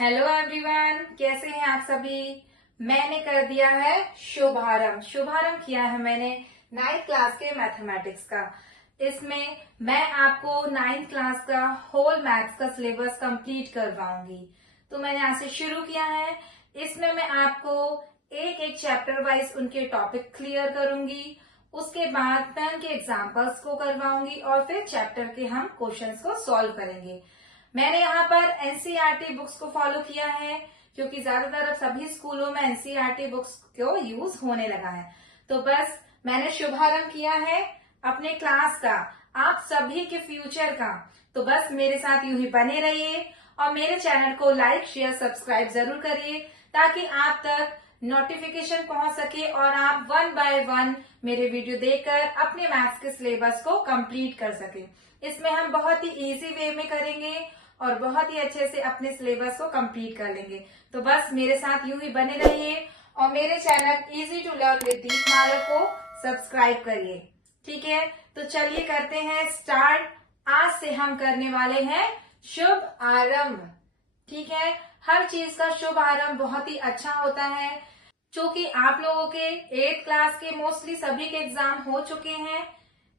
Hello everyone, कैसे हैं आप सभी। मैंने कर दिया है शुभारंभ किया है मैंने 9th क्लास के मैथमेटिक्स का। इसमें मैं आपको 9th क्लास का होल मैथ्स का सिलेबस कंप्लीट करवाऊंगी। तो मैंने आज से शुरू किया है। इसमें मैं आपको एक एक चैप्टर वाइज उनके टॉपिक क्लियर करूंगी। उसके बाद मैं उनके एग्जाम्पल्स को करवाऊंगी और फिर चैप्टर के हम क्वेश्चंस को सॉल्व करेंगे। मैंने यहाँ पर एनसीईआरटी बुक्स को फॉलो किया है क्योंकि ज्यादातर अब सभी स्कूलों में एनसीईआरटी बुक्स को यूज होने लगा है। तो बस मैंने शुभारंभ किया है अपने क्लास का, आप सभी के फ्यूचर का। तो बस मेरे साथ यूं ही बने रहिए और मेरे चैनल को लाइक शेयर सब्सक्राइब जरूर करिए ताकि आप तक नोटिफिकेशन पहुंच सके और आप 1 बाय 1 मेरे वीडियो देखकर अपने मैथ्स के सिलेबस को कंप्लीट कर सके। इसमें हम बहुत ही इजी वे में करेंगे और बहुत ही अच्छे से अपने सिलेबस को कंप्लीट कर लेंगे। तो बस मेरे साथ यूं ही बने रहिए और मेरे channel easy to learn with Deepmala को सब्सक्राइब करिए। ठीक है, तो चलिए करते हैं स्टार्ट। आज से हम करने वाले हैं शुभ आरंभ। ठीक है, हर चीज का शुभ आरंभ बहुत ही अच्छा होता है। क्योंकि आप लोगों के 8th क्लास के मोस्टली सभी के एग्जाम हो चुके हैं।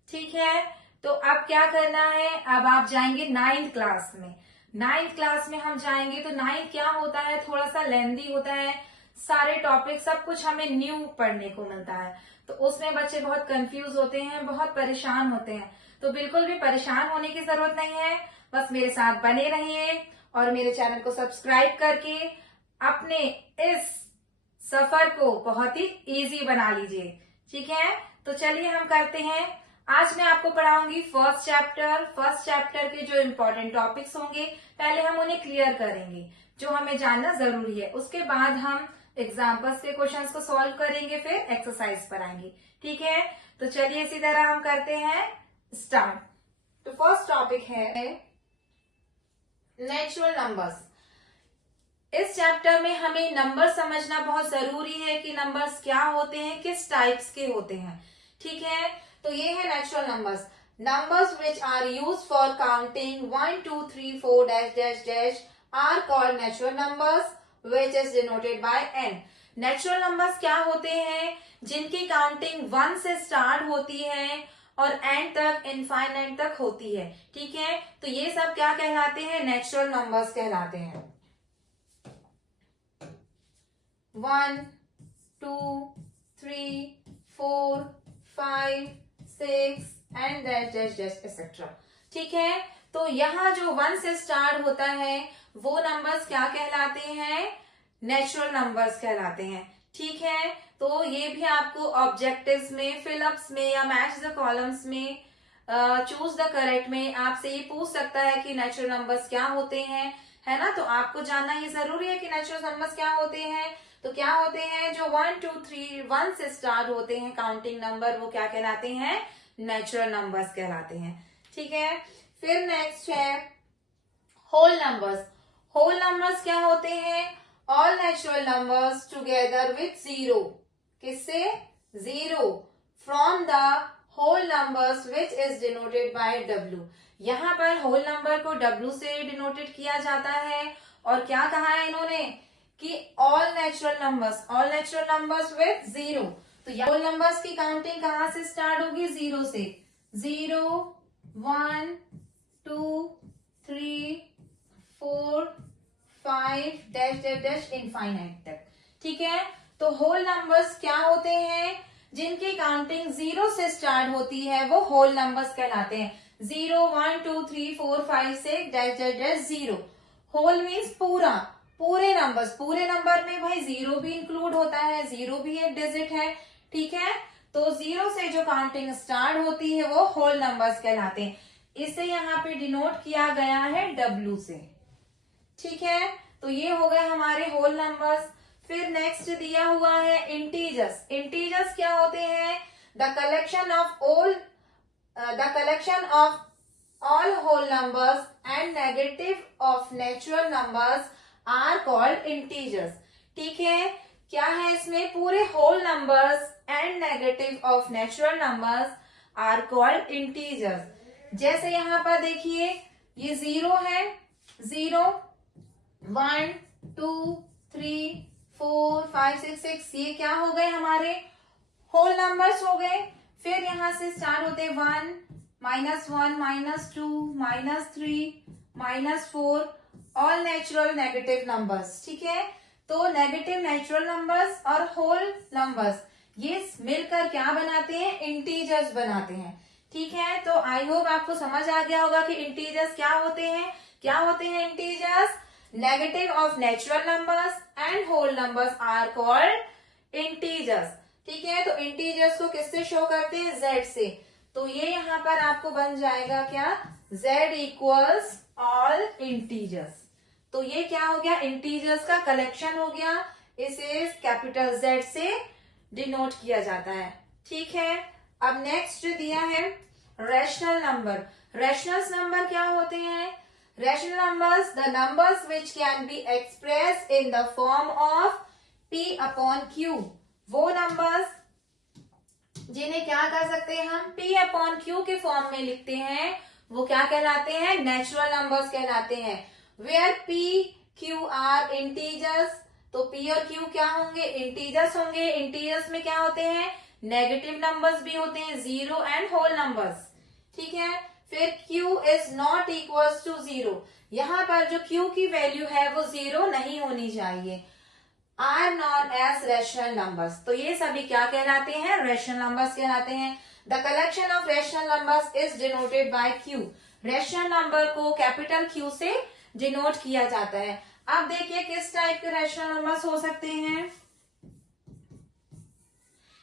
ठीक है, तो अब क्या करना है, अब आप जाएंगे 9th क्लास में। 9th क्लास में हम जाएंगे तो 9th क्या होता है, थोड़ा सा लेंदी होता है। सारे टॉपिक सब कुछ हमें न्यू पढ़ने को मिलता है, तो उसमें बच्चे बहुत कंफ्यूज होते हैं, बहुत परेशान होते हैं। तो बिल्कुल भी परेशान होने की जरूरत नहीं है, बस मेरे साथ बने रहिए और मेरे चैनल को सब्सक्राइब करके अपने इस सफर को बहुत ही इजी बना लीजिए। ठीक है, तो चलिए हम करते हैं। आज मैं आपको पढ़ाऊंगी फर्स्ट चैप्टर के जो इम्पोर्टेंट टॉपिक्स होंगे पहले हम उन्हें क्लियर करेंगे, जो हमें जानना जरूरी है। उसके बाद हम एग्जाम्पल्स के क्वेश्चंस को सॉल्व करेंगे, फिर एक्सरसाइज पर आएंगे। ठीक है, तो चलिए इसी तरह हम करते हैं स्टार्ट। तो फर्स्ट टॉपिक है नेचुरल नंबर्स। इस चैप्टर में हमें नंबर समझना बहुत जरूरी है कि नंबर्स क्या होते हैं, किस टाइप्स के होते हैं। ठीक है, तो ये है natural numbers which are use for counting 1 2 3 4 dash dash dash are called natural numbers which is denoted by N. Natural numbers क्या होते हैं, जिनकी काउंटिंग 1 से स्टार्ट होती है और एंड तक इनफाइनाइट तक होती है। ठीक है, तो ये सब क्या कहलाते हैं, नेचुरल नंबर्स कहलाते हैं। 1 2 3 4 5 6 and dash dash dash etcetera. ठीक है, तो यहाँ जो 1 से स्टार्ट होता है वो नंबर्स क्या कहलाते हैं, नेचुरल नंबर्स कहलाते हैं। ठीक है, तो ये भी आपको ऑब्जेक्टिव्स में, फिलअप्स में या मैच द कॉलम्स में, चूज द करेक्ट में आपसे ये पूछ सकता है कि नेचुरल नंबर्स क्या होते हैं, है ना। तो आपको जानना ये जरूरी है कि नेचुरल नंबर्स क्या होते हैं। तो क्या होते हैं, जो 1 2 3 1 से स्टार्ट होते हैं काउंटिंग नंबर, वो क्या कहलाते हैं, नेचुरल नंबर्स कहलाते हैं। ठीक है, फिर नेक्स्ट है होल नंबर्स। होल नंबर्स क्या होते हैं, all natural numbers together with zero. किससे, zero, from the whole numbers which is denoted by W. यहाँ पर होल नंबर को डब्ल्यू से डिनोटेड किया जाता है। और क्या कहा है इन्होंने कि all natural numbers with zero. तो होल नंबर्स की काउंटिंग कहाँ से स्टार्ट होगी, जीरो से। 0 1 2 3 4 5 डैश डैश डैश इनफाइनाइट तक। ठीक है, तो होल नंबर्स क्या होते हैं, जिनकी काउंटिंग 0 से स्टार्ट होती है वो होल नंबर्स कहलाते हैं। 0 1 2 3 4 5 6 dash dash dash 0। Whole means पूरे नंबर में भाई जीरो भी इंक्लूड होता है, जीरो भी एक डिजिट है। ठीक है, तो 0 से जो काउंटिंग स्टार्ट होती है वो होल नंबर्स कहलाते हैं। इसे यहाँ पे डिनोट किया गया है डब्ल्यू से। ठीक है, तो ये हो गए हमारे होल नंबर्स। फिर नेक्स्ट दिया हुआ है इंटीजर्स। इंटीजर्स क्या होते हैं, the collection of all whole numbers and negative of natural numbers are called integers. ठीक है, क्या है इसमें, पूरे whole numbers and negative of natural numbers are called integers. जैसे यहाँ पर देखिए ये 0 है, 0 1 2 3 4 5 6 6, ये क्या हो गए हमारे होल नंबर्स हो गए। फिर यहां से स्टार्ट होते 1 -1 -2 -3 -4, ऑल नेचुरल नेगेटिव नंबर्स। ठीक है, तो नेगेटिव नेचुरल नंबर्स और होल नंबर्स ये मिलकर क्या बनाते हैं, इंटीजर्स बनाते हैं। ठीक है, तो आई होप आपको समझ आ गया होगा कि इंटीजर्स क्या होते हैं। क्या होते हैं integers? Negative of natural numbers and whole numbers are called integers. ठीक है, तो इंटीजर्स को किससे शो करते हैं, जेड से। तो ये यहाँ पर आपको बन जाएगा क्या, जेड इक्वल्स ऑल इंटीजर्स। तो ये क्या हो गया, इंटीजर्स का कलेक्शन हो गया। इसे कैपिटल जेड से डिनोट किया जाता है। ठीक है, अब नेक्स्ट दिया है रैशनल नंबर। रैशनल नंबर क्या होते हैं? Rational numbers the numbers which can be express in the form of p upon q। वो नंबर्स जिन्हें क्या कर सकते हैं हम, p अपॉन q के फॉर्म में लिखते हैं, वो क्या कहलाते हैं, नेचुरल नंबर्स कहलाते हैं। Where p q are integers, तो p और q क्या होंगे, इंटीजर्स होंगे। इंटीजर्स में क्या होते हैं, नेगेटिव नंबर्स भी होते हैं, 0 एंड होल नंबर्स। ठीक है, फिर q is not equals to 0, यहां पर जो q की वैल्यू है वो 0 नहीं होनी चाहिए। Are not as rational numbers, तो ये सभी क्या कहलाते हैं, रैशनल नंबर्स कहलाते हैं। The collection of rational numbers is denoted bye q। Rational number को कैपिटल q से डिनोट किया जाता है। अब देखिए किस टाइप के रैशनल नंबर्स हो सकते हैं।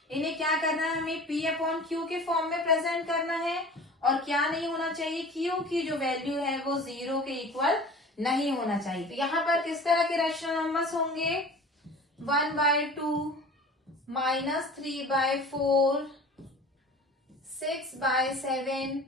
इन्हें क्या करना है, हमें p अपॉन q के फॉर्म में प्रेजेंट करना है। और क्या नहीं होना चाहिए, q की जो वैल्यू है वो 0 के इक्वल नहीं होना चाहिए। तो यहाँ पर किस तरह के रैशनल नंबर्स होंगे, 1/2 -3/4 6/7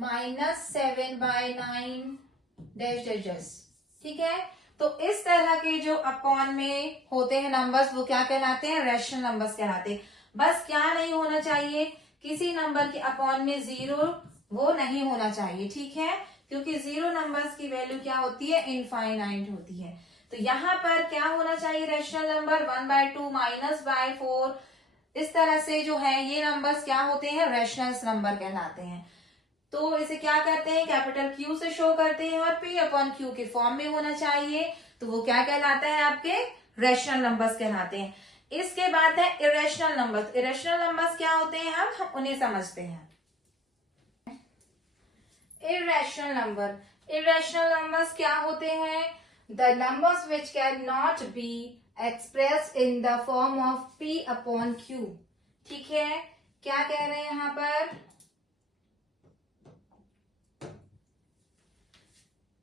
-7/9 डैश डैश डैश। ठीक है, तो इस तरह के जो अपॉन में होते हैं नंबर्स वो क्या कहलाते हैं, रैशनल नंबर्स कहलाते हैं। बस क्या नहीं होना चाहिए, किसी नंबर के अपॉन में 0 वो नहीं होना चाहिए। ठीक है, क्योंकि 0 नंबर्स की वैल्यू क्या होती है, इनफाइनाइट होती है। तो यहाँ पर क्या होना चाहिए, रैशनल नंबर 1/2 -/4, इस तरह से जो है ये नंबर्स क्या होते हैं, रैशनल नंबर कहलाते हैं। तो इसे क्या करते हैं, कैपिटल Q से शो करते हैं और P अपॉन Q के फॉर्म में होना चाहिए। तो वो क्या कहलाता है, आपके रैशनल नंबर्स कहलाते हैं। इसके बाद है इरेशनल नंबर्स। इरेशनल नंबर्स क्या होते हैं, हम उन्हें समझते हैं। इरेशनल नंबर, इरेशनल नंबर्स क्या होते हैं, the numbers which can not be express in the form of P upon Q। ठीक है, क्या कह रहे हैं यहाँ पर,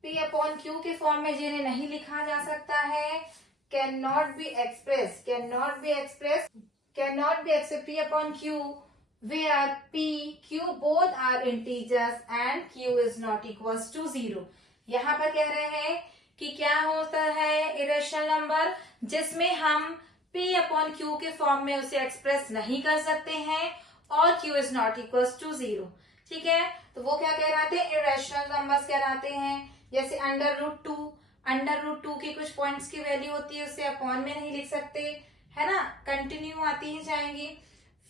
P अपॉन Q के फॉर्म में जिन्हें नहीं लिखा जा सकता है, can not be express P upon Q where P, Q both are integers and Q is not equals to 0। यहाँ पर कह रहे हैं कि क्या होता है इरेशनल नंबर, जिसमें हम P अपॉन Q के फॉर्म में उसे एक्सप्रेस नहीं कर सकते हैं और Q is not equals to 0। ठीक है, तो वो क्या कहलाते हैं, इरेशनल नंबर्स कहलाते हैं। जैसे अंडर रूट टू की कुछ पॉइंट्स की वैल्यू होती है, उसे अपॉन में नहीं लिख सकते, है ना, कंटिन्यू आती ही जाएंगी।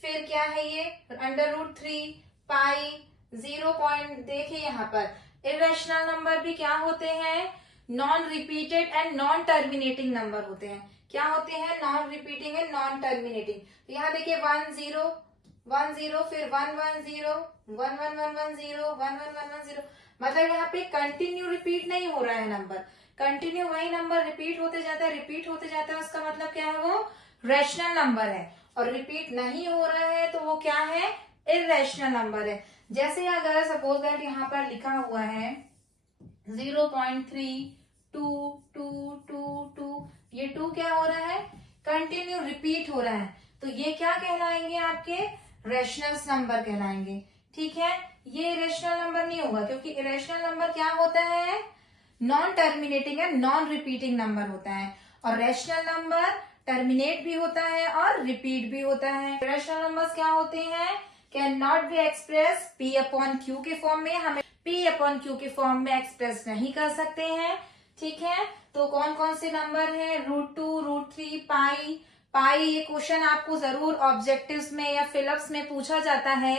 फिर क्या है ये √3 पाई 0 पॉइंट। देखिए यहाँ पर इरेशनल नंबर भी क्या होते हैं, non repeated and non terminating number होते हैं। क्या होते हैं, non repeating and non terminating. तो यहाँ देखिए 1 0 1 0, फिर 1 1 0 1 1 1 1 0 1 1 1 1 0, मतलब यहाँ पे कंटिन्यू रिपीट नहीं हो रहा है नंबर, कंटिन्यू वही नंबर रिपीट होते जाता है, उसका मतलब क्या है, वो रैशनल नंबर है। और रिपीट नहीं हो रहा है तो वो क्या है, इरेशनल नंबर है। जैसे अगर सपोज दैट यहाँ पर लिखा हुआ है 0.3 2 2 2 2, ये 2 क्या हो रहा है, कंटिन्यू रिपीट हो रहा है, तो ये क्या कहलाएंगे, आपके रैशनल नंबर कहलाएंगे। ठीक है, ये इरेशनल नंबर नहीं होगा, क्योंकि इरेशनल नंबर क्या होता है, non terminating and non repeating number होता है। और रैशनल नंबर टर्मिनेट भी होता है और रिपीट भी होता है। रैशनल नंबर्स क्या होते हैं, can not be express P upon Q के फॉर्म में, हमें P अपॉन Q के फॉर्म में एक्सप्रेस नहीं कर सकते हैं। ठीक है, तो कौन कौन से नंबर है? √2, √3, पाई। पाई ये क्वेश्चन आपको जरूर ऑब्जेक्टिव्स में या फिलअप्स में पूछा जाता है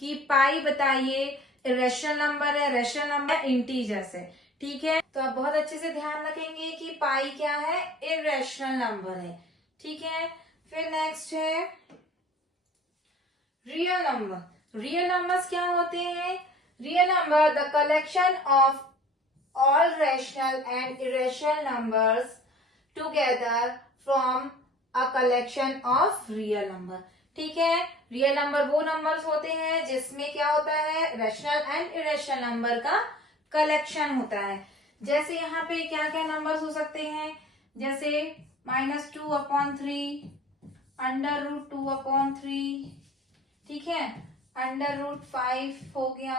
कि पाई बताइए इरेशनल नंबर है, रेशनल नंबर, इंटीजर्स है। ठीक है, तो आप बहुत अच्छे से ध्यान रखेंगे कि पाई क्या है? इरेशनल नंबर है। ठीक है, फिर नेक्स्ट है रियल नंबर। रियल नंबर्स क्या होते हैं? Real number the collection of all rational and irrational numbers together from a collection of real number। ठीक है, रियल नंबर वो नंबर्स होते हैं जिसमें क्या होता है? रैशनल एंड इरेशनल नंबर का कलेक्शन होता है। जैसे यहाँ पे क्या क्या नंबर्स हो सकते हैं? जैसे -2/3, √2/3, ठीक है, √5 हो गया,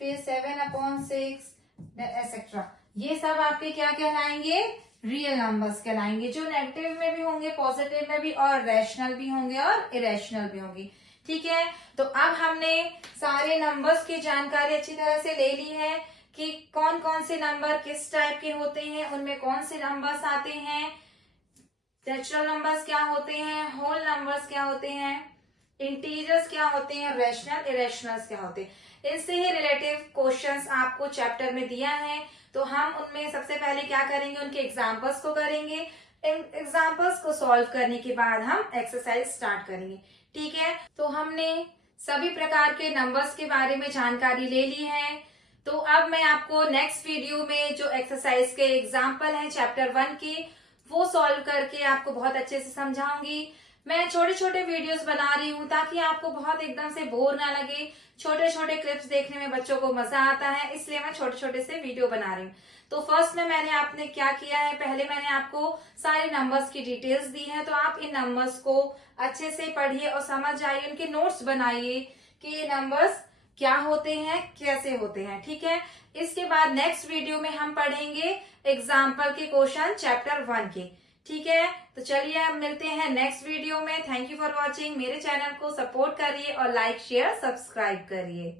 फिर 7/6 एक्सेट्रा। ये सब आपके क्या कहलाएंगे? रियल नंबर्स कहलाएंगे, जो नेगेटिव में भी होंगे, पॉजिटिव में भी, और रैशनल भी होंगे और इरेशनल भी होंगे। ठीक है, तो अब हमने सारे नंबर्स की जानकारी अच्छी तरह से ले ली है कि कौन कौन से नंबर किस टाइप के होते हैं, उनमें कौन से नंबर्स आते हैं, नेचुरल नंबर्स क्या होते हैं, होल नंबर्स क्या होते हैं, इंटीजर्स क्या होते हैं, रैशनल इरेशनल्स क्या होते हैं। इससे ही रिलेटिव क्वेश्चंस आपको चैप्टर में दिया है, तो हम उनमें सबसे पहले क्या करेंगे? उनके एग्जांपल्स को करेंगे। इन एग्जांपल्स को सॉल्व करने के बाद हम एक्सरसाइज स्टार्ट करेंगे। ठीक है, तो हमने सभी प्रकार के नंबर्स के बारे में जानकारी ले ली है। तो अब मैं आपको नेक्स्ट वीडियो में जो एक्सरसाइज के एग्जाम्पल हैं चैप्टर 1 के, वो सॉल्व करके आपको बहुत अच्छे से समझाऊंगी। मैं छोटे छोटे वीडियोस बना रही हूँ ताकि आपको बहुत एकदम से बोर ना लगे। छोटे छोटे क्लिप्स देखने में बच्चों को मजा आता है, इसलिए मैं छोटे छोटे से वीडियो बना रही हूँ। तो फर्स्ट में मैंने आपने क्या किया है? पहले मैंने आपको सारे नंबर्स की डिटेल्स दी है, तो आप इन नंबर्स को अच्छे से पढ़िए और समझ जाइए, उनके नोट्स बनाइए कि ये नंबर्स क्या होते हैं, कैसे होते हैं। ठीक है, इसके बाद नेक्स्ट वीडियो में हम पढ़ेंगे एग्जाम्पल के क्वेश्चन चैप्टर 1 के। ठीक है, तो चलिए अब मिलते हैं नेक्स्ट वीडियो में। Thank you for watching. मेरे चैनल को सपोर्ट करिए और लाइक शेयर सब्सक्राइब करिए।